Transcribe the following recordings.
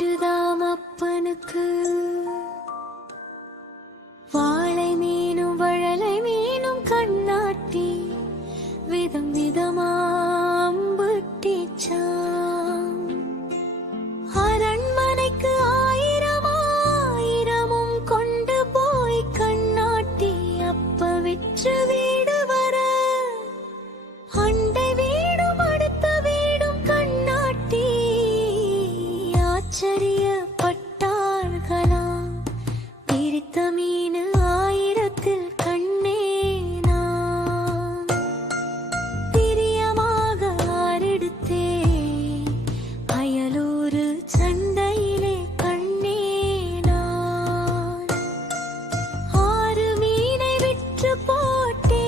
பாட்டுதாம் அப்பனுக்கு. வாழை மீனும் வழலை மீனும் கண்ணாட்டி விதம் விதமாம் வெட்டிச்சாம். அரண்மனைக்கு ஆயிரம் ஆயிரமும் கொண்டு போய் கண்ணாட்டி அப்ப விற்று வீடு வர அண்டை வீடும் அடுத்த வீடும் கண்ணாட்டி ஆச்சரியப்பட்டார்களாம். பிரித்த மீன் ஆயிரத்தில் கண்ணே நான் பிரியமாக ஆரெடுத்தே அயலூர் சந்தையிலே கண்ணே நான் 6 மீனை விற்று போட்டே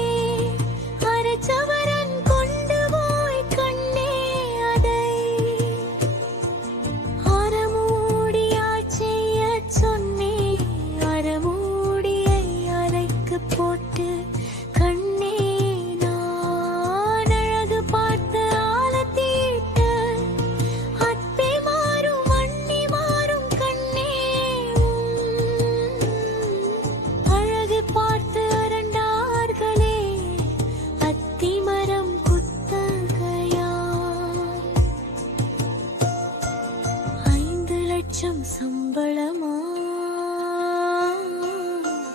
அரைச்சவரன் கொண்டு போய் கண்ணே அதை அறமூடியாச் செய்யச் சொன்னே. அறமூடியை அறைக்கு போட்டு கண்ணே நான் அழகு பார்த்து ஆழத்தீட்ட அத்தை மாறும் அண்ணி மாறும் கண்ணே. அழகு பார்த்து அரண்டார்களே அத்தி மரம் குத்தகையா. 5 லட்சம் சம்பளமா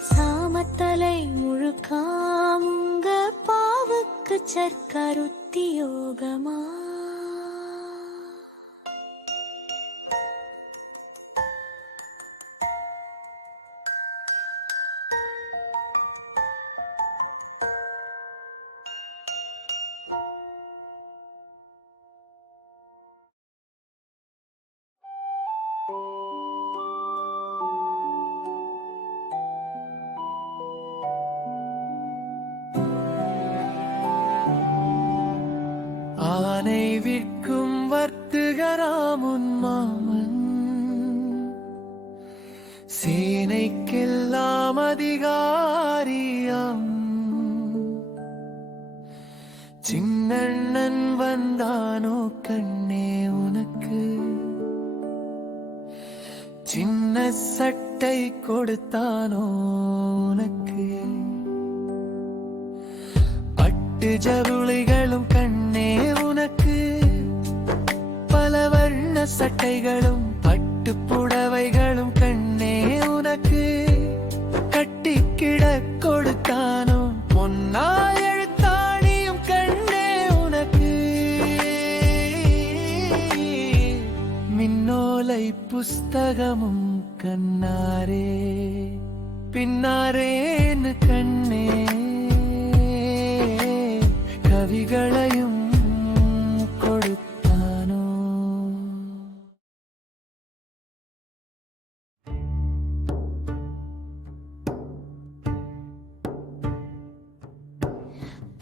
சாமத்தலை முழுக்காமுங்க பாவுக்கு சர்க்கார் உத்தியோகமா. ஆனை விற்கும் வர்த்தகராமுன் மாமன் சேனைக்கெல்லாம் அதிகாரியாம். சின்னண்ணன் வந்தானோ கண்ணே உனக்கு சின்ன சட்டை கொடுத்தானோ உனக்கு பட்டு ஜவுளிகளும் கண்ணே உனக்கு பல வர்ண சட்டைகளும் பட்டு புடவைகளும் கண்ணே உனக்கு கட்டிக்கிட கொடுத்தானோ பொன்னாய் எழுத்தாணியும் கண்ணே உனக்கு மின்னோலை புஸ்தகமும் கண்ணாரே பின்னாரேன்னு கண்ணே கவிகளையும் கொடுத்தானோ.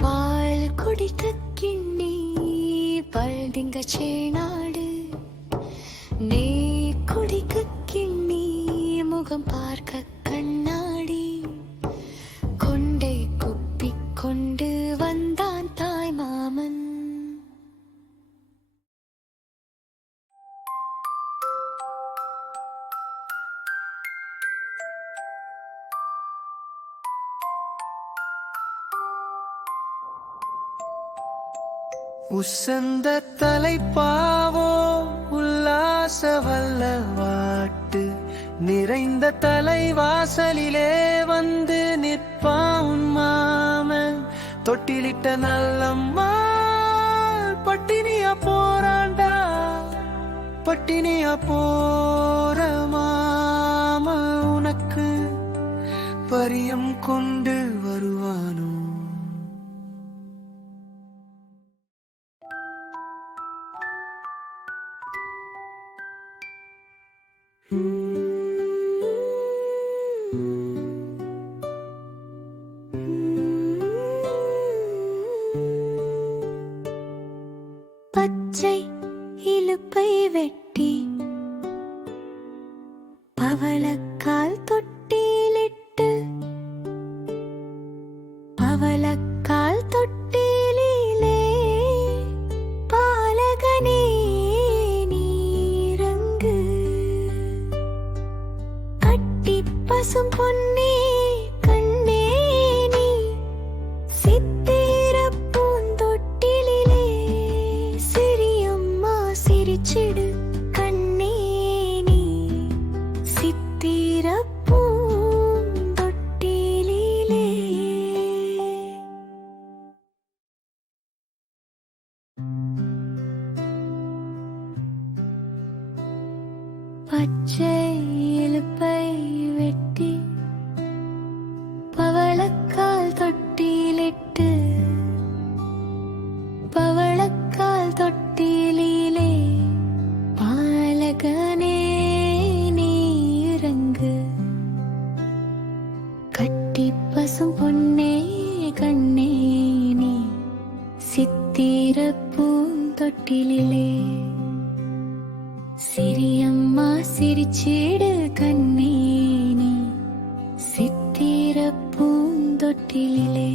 பால் குடிக்க கிண்ணி பல்திங்க சேனாடு நே குடிக்க கிண்ணி முகம் பார்க்க கண்ணாடி கொண்டை குப்பிக் கொண்டு வந்தான் தாய் மாமன். உசந்த தலைப்பாவோ உல்லாச வல்லவாட்டு நிறைந்த தலைவாசலிலே வந்து நிற்பான் மாமன். தொட்டிலிட்ட நல்லம்மா பட்டினியா போறாண்டா பட்டினியா போற மாம உனக்கு பரியம் கொண்டு வருவானோ. பச்சை இலுப்பை வெட்டி பவளக்கால் தொட்டிலிட்டு பவளக்கால் தொட்டிலே பாலகனே நீரங்கு பசும் பொன்னே கண்ணே நீ சித்திர பூந்தொட்டிலே சிறியம்மா சிரிச்சிடு கண்ணே நீ சித்திர பூந்தொட்டிலே. பச்சை இலுப்பை வெட்டி பவளக்கால் தொட்டிலிட்டு பவளக்கால் தொட்டிலே பாலகனே நீ இறங்கு கட்டி பசும் பொன்னே கண்ணே நீ சித்திர பூந்தொட்டிலே சிறியம்மா சிரிச்சிடு கண்ணே நீ சித்திர பூந்தொட்டிலே.